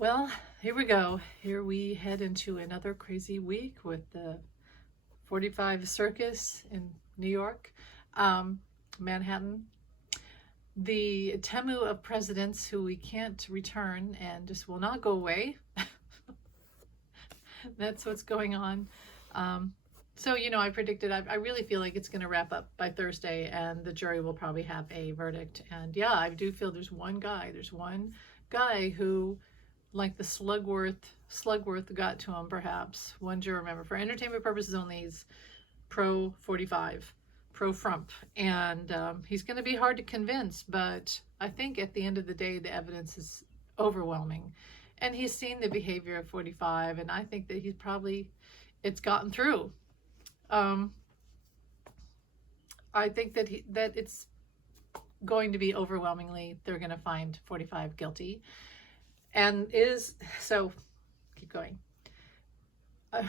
Well, here we go. Here we head into another crazy week with the 45 Circus in New York, um, Manhattan. The Temu of presidents who we can't return and just will not go away. That's what's going on. Um, I predicted, I really feel like it's going to wrap up by Thursday and the jury will probably have a verdict. And yeah, I do feel there's one guy who, like the Slugworth got to him perhaps. One juror member, for entertainment purposes only, he's pro 45, pro Frump. And he's going to be hard to convince, but I think at the end of the day, the evidence is overwhelming. And he's seen the behavior of 45, and I think that it's gotten through. Um, I think that it's going to be overwhelmingly, they're going to find 45 guilty. And keep going.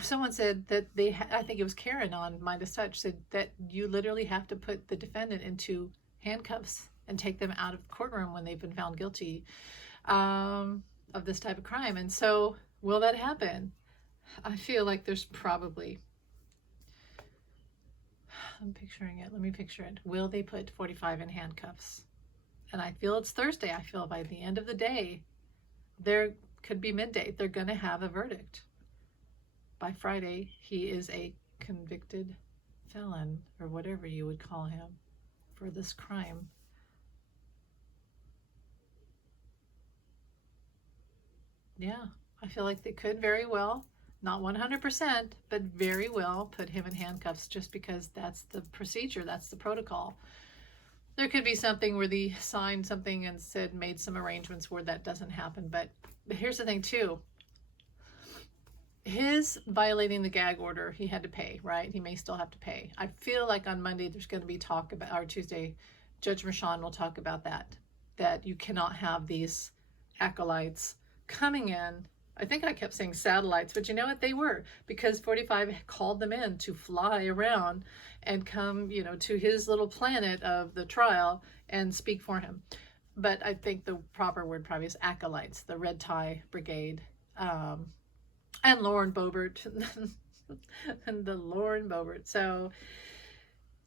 Someone said that I think it was Karen on Midas Touch, said that you literally have to put the defendant into handcuffs and take them out of the courtroom when they've been found guilty of this type of crime. And so, will that happen? I feel like there's probably, I'm picturing it. Let me picture it. Will they put 45 in handcuffs? And I feel it's Thursday. I feel by the end of the day, there could be midday. They're going to have a verdict. By Friday, he is a convicted felon, or whatever you would call him, for this crime. Yeah, I feel like they could very well, not 100%, but very well put him in handcuffs just because that's the procedure, that's the protocol. There could be something where they signed something and made some arrangements where that doesn't happen. But here's the thing too. His violating the gag order, he had to pay, right? He may still have to pay. I feel like on Monday there's going to be talk about, or Tuesday, Judge Merchan will talk about that you cannot have these acolytes coming in. I think I kept saying satellites, but you know what? They were, because 45 called them in to fly around and come, to his little planet of the trial and speak for him. But I think the proper word probably is acolytes, the Red Tie Brigade, and Lauren Boebert, and the Lauren Boebert. So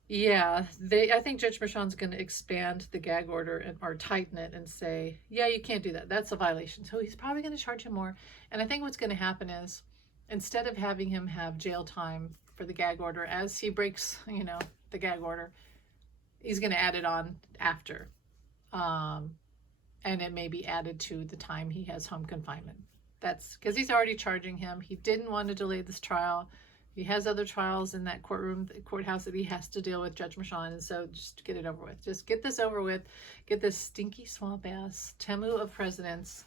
yeah, I think Judge Merchan's going to expand the gag order or tighten it and say, yeah, you can't do that. That's a violation. So he's probably going to charge him more. And I think what's going to happen is, instead of having him have jail time for the gag order, as he breaks, the gag order, he's going to add it on after. And it may be added to the time he has home confinement. That's because he's already charging him. He didn't want to delay this trial. He has other trials in that courthouse that he has to deal with, Judge Merchan, and so just get it over with. Just get this over with. Get this stinky swamp ass Temu of presidents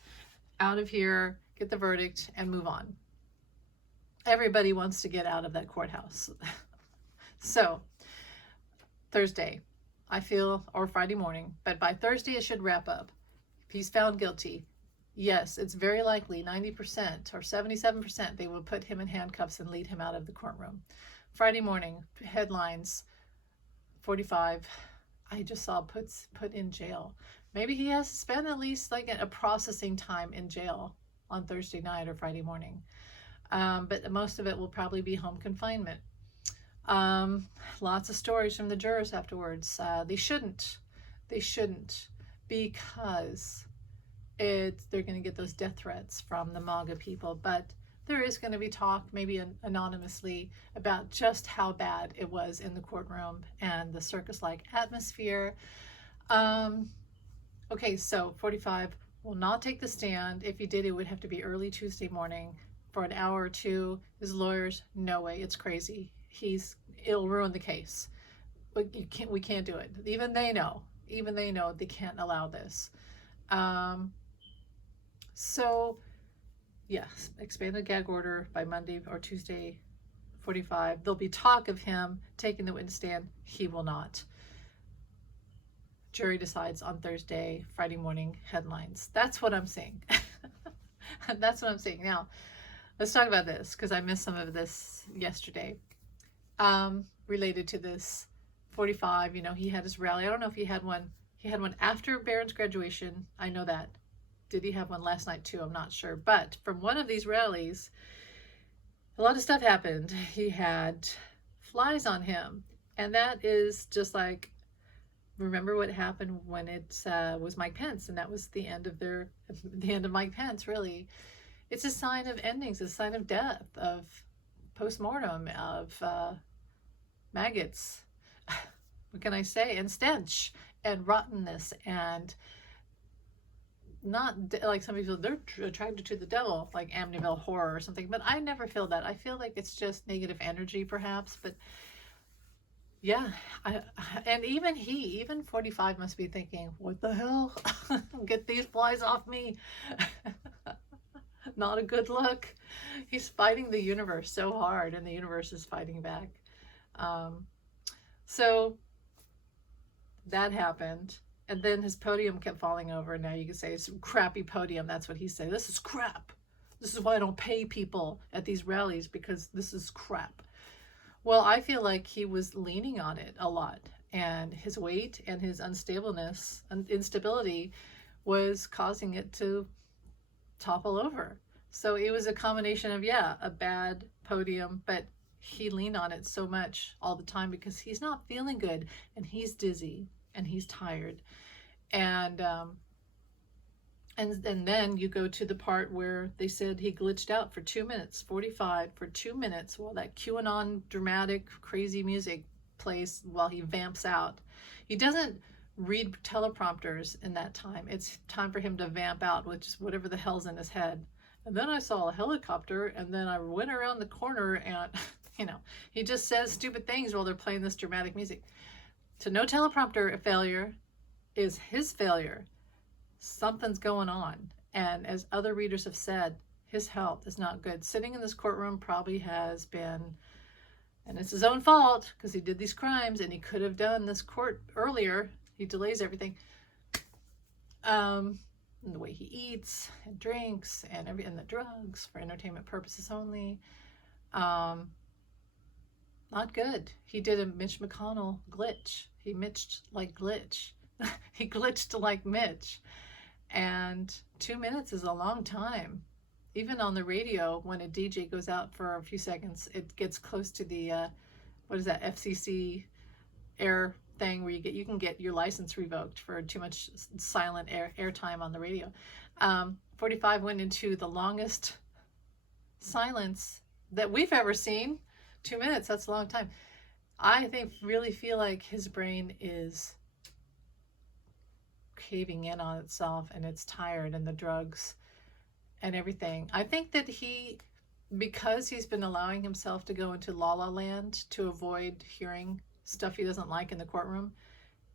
out of here, get the verdict, and move on. Everybody wants to get out of that courthouse. So, Thursday, I feel, or Friday morning, but by Thursday it should wrap up. If he's found guilty, yes, it's very likely 90% or 77% they will put him in handcuffs and lead him out of the courtroom. Friday morning, headlines, 45, I just saw put in jail. Maybe he has to spend at least like a processing time in jail on Thursday night or Friday morning. But most of it will probably be home confinement. Lots of stories from the jurors afterwards. They shouldn't, because they're going to get those death threats from the MAGA people. But there is going to be talk, maybe anonymously, about just how bad it was in the courtroom and the circus-like atmosphere. Okay, so 45 will not take the stand. If he did, it would have to be early Tuesday morning for an hour or two. His lawyers, no way, it's crazy. It'll ruin the case. But we can't do it. Even they know they can't allow this. So yes, expanded gag order by Monday or Tuesday, 45. There'll be talk of him taking the witness stand. He will not. Jury decides on Thursday, Friday morning, headlines. That's what I'm seeing. That's what I'm seeing. Now, let's talk about this, because I missed some of this yesterday. Related to this 45, he had his rally. I don't know if he had one after Barron's graduation. I know that. did he have one last night too? I'm not sure. But from one of these rallies, a lot of stuff happened. He had flies on him. And that is just like, remember what happened when it was Mike Pence, and that was the end of Mike Pence, really. It's a sign of endings, a sign of death, of postmortem, of maggots. What can I say? And stench and rottenness, and not like some people, they're attracted to the devil, like Amityville Horror or something. But I never feel that. I feel like it's just negative energy, perhaps. But yeah, and even 45 must be thinking, what the hell? Get these flies off me. Not a good look. He's fighting the universe so hard, and the universe is fighting back. So that happened. And then his podium kept falling over. Now you can say it's a crappy podium. That's what he said. This is crap. This is why I don't pay people at these rallies, because this is crap. Well, I feel like he was leaning on it a lot, and his weight and his unstableness and instability was causing it to topple over. So it was a combination of, yeah, a bad podium, but he leaned on it so much all the time because he's not feeling good, and he's dizzy, and he's tired. And then you go to the part where they said he glitched out for 2 minutes, 45 for 2 minutes, while that QAnon dramatic crazy music plays while he vamps out. He doesn't read teleprompters in that time. It's time for him to vamp out, which is whatever the hell's in his head. And then I saw a helicopter, and then I went around the corner, and he just says stupid things while they're playing this dramatic music. So no teleprompter failure is his failure. Something's going on. And as other readers have said, his health is not good. Sitting in this courtroom probably has been, and it's his own fault because he did these crimes, and he could have done this court earlier. He delays everything. And the way he eats and drinks and the drugs for entertainment purposes only. Not good. He did a Mitch McConnell glitch. He mitched like glitch. He glitched like Mitch. And 2 minutes is a long time. Even on the radio, when a DJ goes out for a few seconds, it gets close to the, what is that, FCC air thing where you can get your license revoked for too much silent air time on the radio. 45 went into the longest silence that we've ever seen. 2 minutes, that's a long time. I really feel like his brain is caving in on itself, and it's tired, and the drugs and everything. I think that because he's been allowing himself to go into la la land to avoid hearing stuff he doesn't like in the courtroom,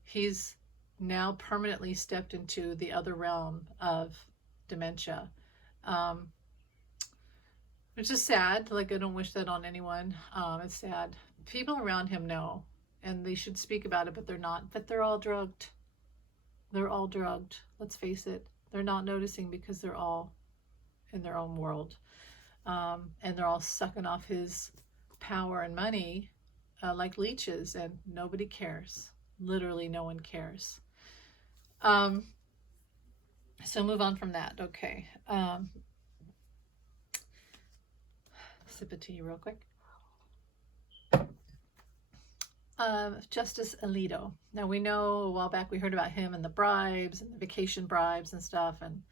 he's now permanently stepped into the other realm of dementia, which is sad. Like, I don't wish that on anyone. It's sad. People around him know, and they should speak about it, but they're not. But they're all drugged. They're all drugged. Let's face it. They're not noticing because they're all in their own world. And they're all sucking off his power and money like leeches, and nobody cares. Literally no one cares. So move on from that. Okay. Sip of tea real quick. Justice Alito. Now, we know a while back we heard about him and the bribes and the vacation bribes and stuff, and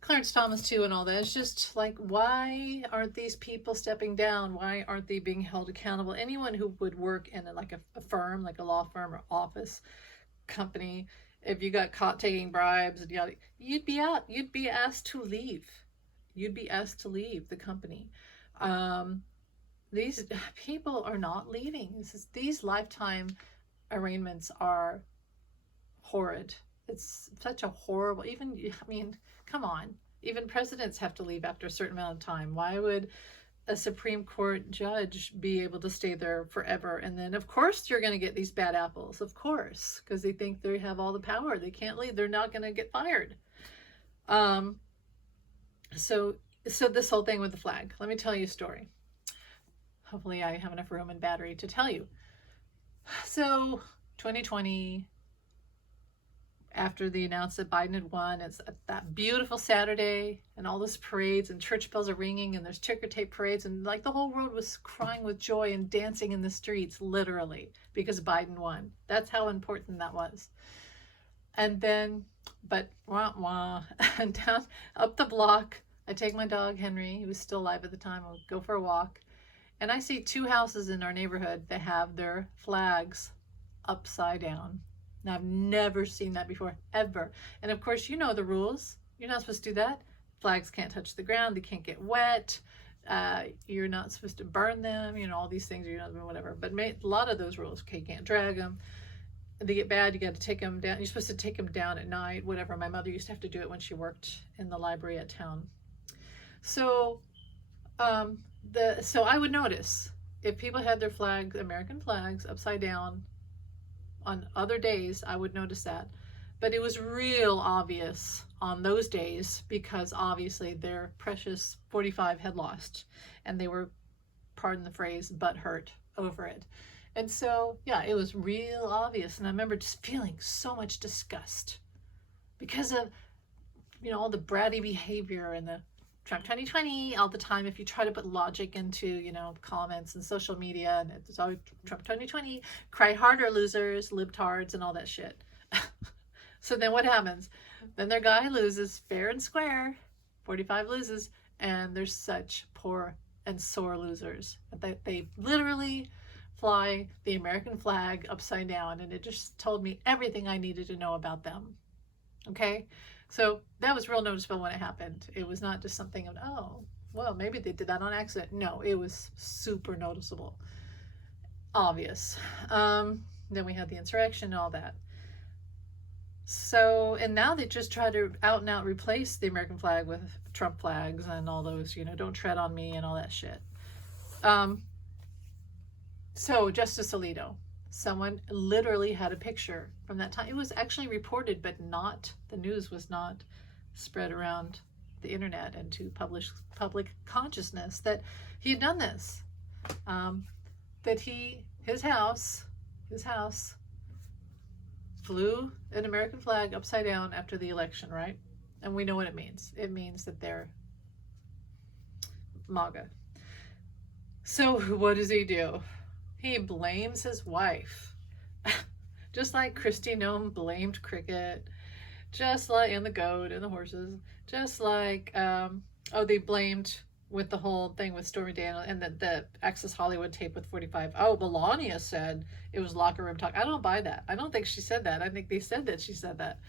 Clarence Thomas too, and all that. It's just like, why aren't these people stepping down? Why aren't they being held accountable? Anyone who would work in a firm, like a law firm or office company, if you got caught taking bribes, you'd be out. You'd be asked to leave. You'd be asked to leave the company. These people are not leaving. These lifetime arraignments are horrid. It's such a horrible, come on. Even presidents have to leave after a certain amount of time. Why would a Supreme Court judge be able to stay there forever? And then, of course, you're going to get these bad apples, of course, because they think they have all the power. They can't leave. They're not going to get fired. So this whole thing with the flag, let me tell you a story. Hopefully I have enough room and battery to tell you. So 2020, after they announced that Biden had won. It's that beautiful Saturday, and all those parades, and church bells are ringing, and there's ticker tape parades, and like the whole world was crying with joy and dancing in the streets, literally, because Biden won. That's how important that was. And then, but wah wah, and down up the block, I take my dog Henry, he was still alive at the time. I would go for a walk, and I see 2 houses in our neighborhood that have their flags upside down. Now, I've never seen that before, ever. And of course, you know the rules. You're not supposed to do that. Flags can't touch the ground. They can't get wet. You're not supposed to burn them. You know, all these things. You're not doing whatever. But a lot of those rules. Okay, you can't drag them. They get bad. You got to take them down. You're supposed to take them down at night. Whatever. My mother used to have to do it when she worked in the library at town. So, so I would notice if people had their flags, American flags, upside down. On other days, I would notice that. But it was real obvious on those days because obviously their precious 45 had lost. And they were, pardon the phrase, butthurt over it. And so, yeah, it was real obvious. And I remember just feeling so much disgust because of, you know, all the bratty behavior and the Trump 2020 all the time. If you try to put logic into, you know, comments and social media, and it's always Trump 2020, cry harder, losers, libtards, and all that shit. So then what happens? Then their guy loses fair and square, 45 loses, and they're such poor and sore losers. They literally fly the American flag upside down, and it just told me everything I needed to know about them. Okay? So that was real noticeable when it happened. It was not just something of, oh, well, maybe they did that on accident. No, it was super noticeable. Obvious. Then we had the insurrection and all that. So, and now they just try to out and out replace the American flag with Trump flags and all those, you know, don't tread on me and all that shit. So Justice Alito. Someone literally had a picture from that time. It was actually reported, but not, the news was not spread around the internet and to public consciousness that he had done this. That his house flew an American flag upside down after the election, right? And we know what it means. It means that they're MAGA. So what does he do? He blames his wife, just like Kristi Noem blamed cricket, just like, and the goat and the horses, just like, they blamed with the whole thing with Stormy Daniels and the Access Hollywood tape with 45. Oh, Melania said it was locker room talk. I don't buy that. I don't think she said that. I think they said that she said that.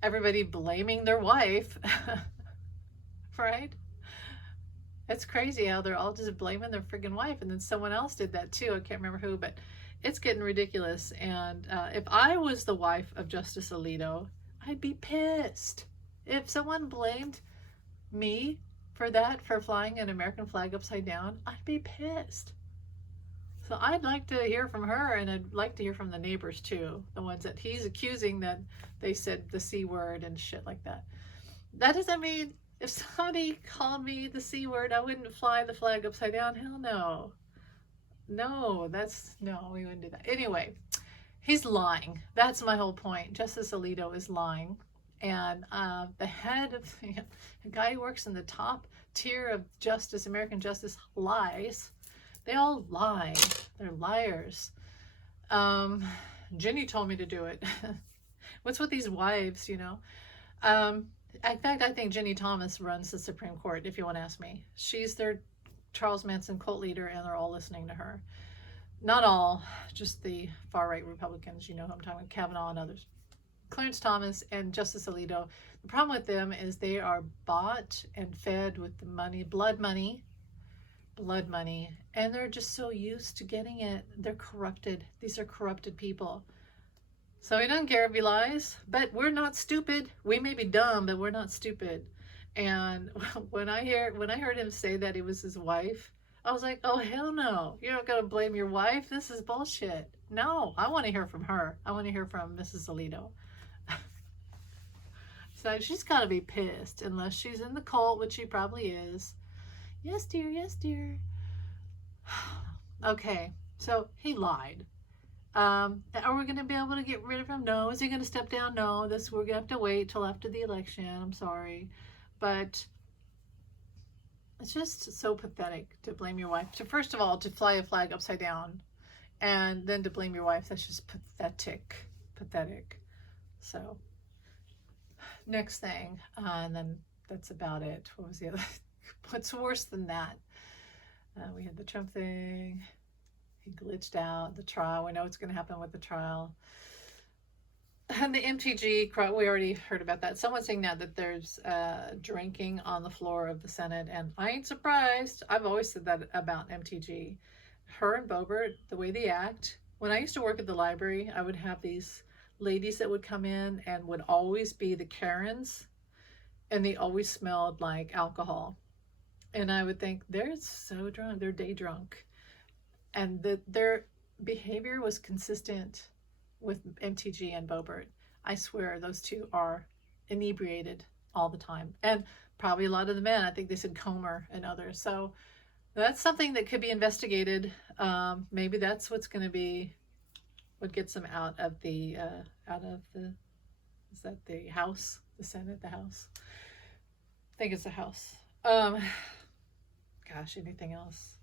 Everybody blaming their wife, right? It's crazy how they're all just blaming their friggin' wife, and then someone else did that too. I can't remember who, but it's getting ridiculous. And if I was the wife of Justice Alito, I'd be pissed. If someone blamed me for that, for flying an American flag upside down, I'd be pissed. So I'd like to hear from her, and I'd like to hear from the neighbors too, the ones that he's accusing that they said the C word and shit like that. That doesn't mean if somebody called me the C word, I wouldn't fly the flag upside down. Hell no. No, we wouldn't do that. Anyway, he's lying. That's my whole point. Justice Alito is lying. And the head of the guy who works in the top tier of justice, American justice, lies. They all lie. They're liars. Ginny told me to do it. What's with these wives, you know? In fact, I think Ginny Thomas runs the Supreme Court, if you want to ask me. She's their Charles Manson cult leader, and they're all listening to her. Not all, just the far-right Republicans, you know who I'm talking about, Kavanaugh and others. Clarence Thomas and Justice Alito, the problem with them is they are bought and fed with the money, blood money, and they're just so used to getting it. They're corrupted. These are corrupted people. So he doesn't care if he lies, but we're not stupid. We may be dumb, but we're not stupid. And when I heard him say that it was his wife, I was like, oh, hell no. You're not going to blame your wife? This is bullshit. No, I want to hear from her. I want to hear from Mrs. Alito. So she's got to be pissed, unless she's in the cult, which she probably is. Yes, dear. Yes, dear. Okay, so he lied. Are we going to be able to get rid of him? No. Is he going to step down? No. We're going to have to wait till after the election. I'm sorry. But it's just so pathetic to blame your wife. First of all, to fly a flag upside down and then to blame your wife. That's just pathetic. Pathetic. So, next thing. And then that's about it. What was the other? What's worse than that? We had the Trump thing. He glitched out. The trial. We know what's going to happen with the trial. And the MTG, we already heard about that. Someone's saying now that there's drinking on the floor of the Senate, and I ain't surprised. I've always said that about MTG. Her and Boebert, the way they act. When I used to work at the library, I would have these ladies that would come in and would always be the Karens, and they always smelled like alcohol. And I would think, they're so drunk, they're day drunk. And their behavior was consistent with MTG and Boebert. I swear those two are inebriated all the time. And probably a lot of the men, I think they said Comer and others. So that's something that could be investigated. Maybe that's what's going to be what gets them out of the is that the House, the Senate, the House? I think it's the House. Gosh, anything else?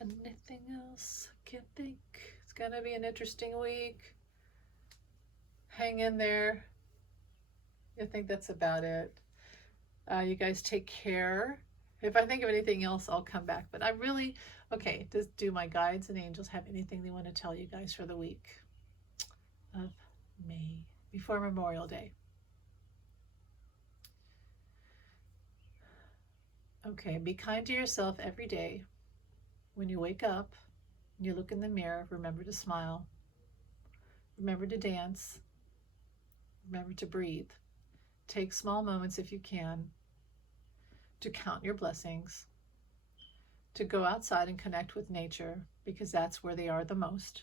Anything else? I can't think. It's gonna be an interesting week. Hang in there. I think that's about it. You guys take care. If I think of anything else, I'll come back. But I really, okay, do my guides and angels have anything they want to tell you guys for the week of May before Memorial Day? Okay, be kind to yourself every day. When you wake up, and you look in the mirror, remember to smile. Remember to dance. Remember to breathe. Take small moments if you can to count your blessings, to go outside and connect with nature, because that's where they are the most.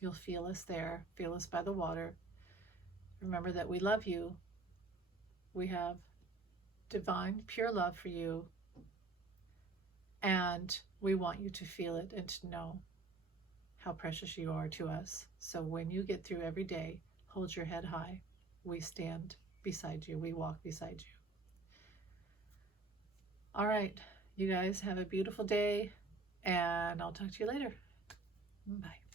You'll feel us there, feel us by the water. Remember that we love you. We have divine, pure love for you, and we want you to feel it and to know how precious you are to us. So when you get through every day, hold your head high. We stand beside you. We walk beside you. All right, you guys have a beautiful day, and I'll talk to you later. Bye.